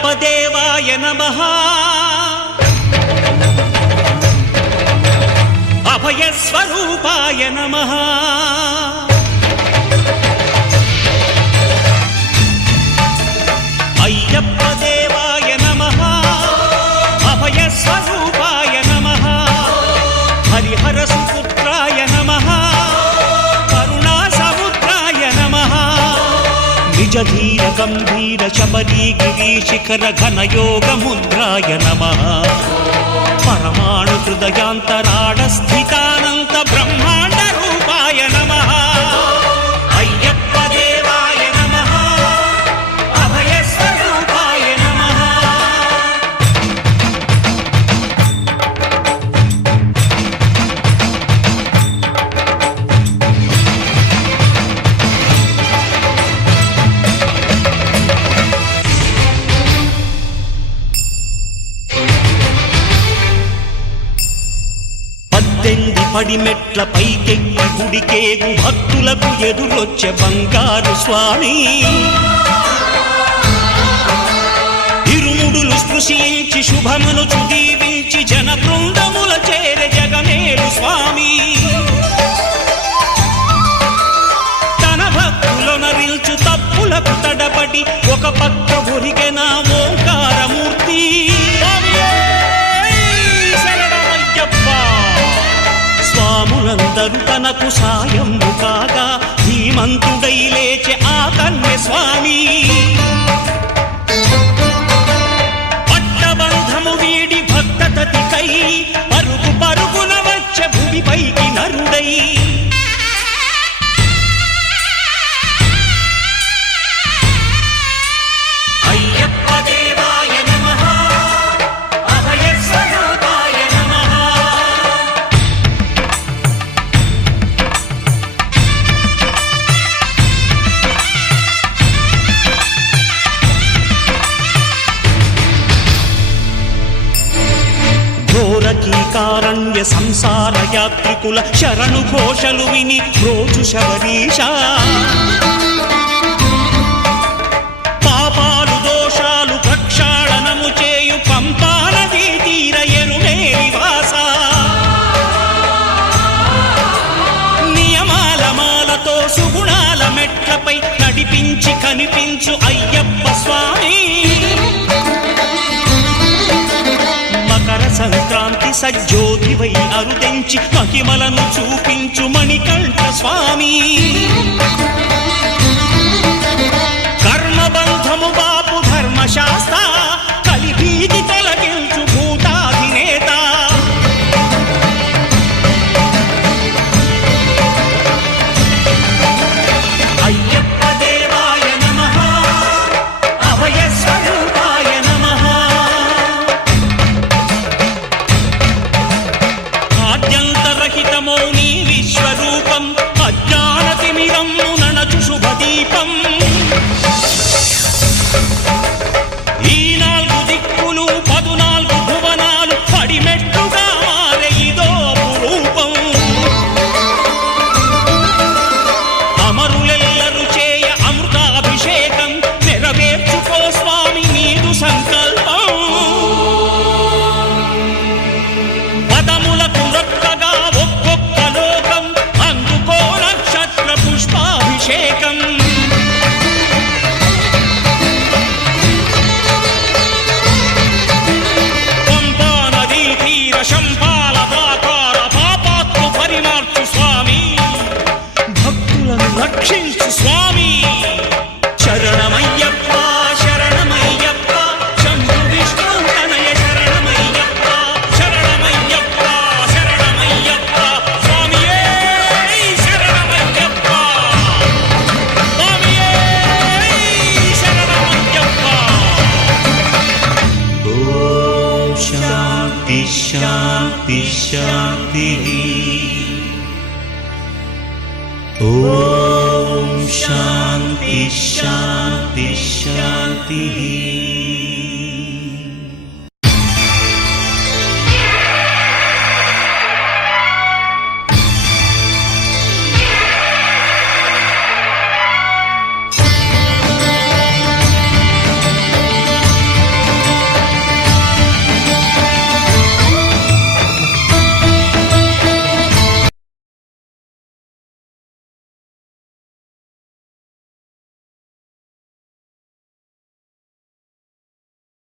అయ్యప్ప దేవాయ నమః అభయ స్వరూపాయ నమః అయ్యప్ప దేవాయ నమః అభయ స్వరూపాయ నమః హరిహర సుపుత్రాయ నమః కరుణా సముద్రాయ నమః నిజ ధీర గంభీర శబరీ గిరి శిఖర ఘన యోగ ముద్రాయ నమః పరమాణు హృదయాంతరాళ స్థితానంత బ్రహ్మాండ రూపాయ నమః అయ్యప్ప దేవాయ నమః అభయ స్వరూపాయ నమః పడిమెట్ల పైకెక్కి గుడికేగు భక్తులకు ఎదురొచ్చే బంగారు స్వామి ఇరుముడులు స్పృశించి శుభమును చుదీవించి జన బృందముల చేరే జగమేలు స్వామి తన భక్తులొనరిల్చు తప్పులకు తడబడి ఒక పక్క ఒరిగెన ఓంకారమూర్తి స్వాములందరూ తనకు సాయము కాగా ధీమంతుడై లేచే ఆ కన్య స్వామి పట్టబంధము వీడి భక్తతతికై పరుగు పరుగున వచ్చే భూమిపైకి నరుడై అయ్యప్ప దేవాయ నమః అభయ స్వరూపాయ నమః ఘోరకీకారణ్య సంసార యాత్రికుల శరణు ఘోషలు విని రోజు శబరీష పాపాలు దోషాలు ప్రక్షాళనము చేయు పంపా నదీ తీర ఎరుడే నివాస నియమాల మాలతో సుగుణాల మెట్లపై నడిపించి కనిపించు అయ్యప్ప స్వామి సంక్రాంతి సజ్జోతివై అరుదెంచి మహిమలను చూపించు మణికంఠ స్వామి కర్మబంధము బాపు ధర్మశాస్త్ర కలిభీతి తొలగించు భూతాధినేత అయ్యప్ప దేవాయ నమః అభయ స్వరూపాయ నమః ఆద్యంతరహితమౌని విశ్వరూపం అజ్ఞానతిమిరం నణచు శుభదీపం ఈ 4 దిక్కులు 14 భువనాలు పడిమెట్టుగా మారే ఇదో రూపం అమరులెల్లరు చేయ అమృతాభిషేకం నెరవేర్చుకో స్వామి నీదు సంకల్పం పదములకు రొక్కగా ఒక్కొక్క లోకం అందుకో నక్షత్ర పుష్పాభిషేకం పంపా నదీ తీర శంపాల దాకార పాపాత్మ పరిమార్చు స్వామి భక్తులను రక్షించు స్వామి శరణమయ్యప్ప శరణమయ్యప్ప శంభు విష్ణు తనయ శరణమయ్యప్ప శరణమయ్యప్ప శరణమయ్యప్ప స్వామియే శరణమయ్యప్ప స్వామియే శరణమయ్యప్ప ఓం శాంతి శాంతి శాంతి ఓం శాంతి శాంతి శాంతి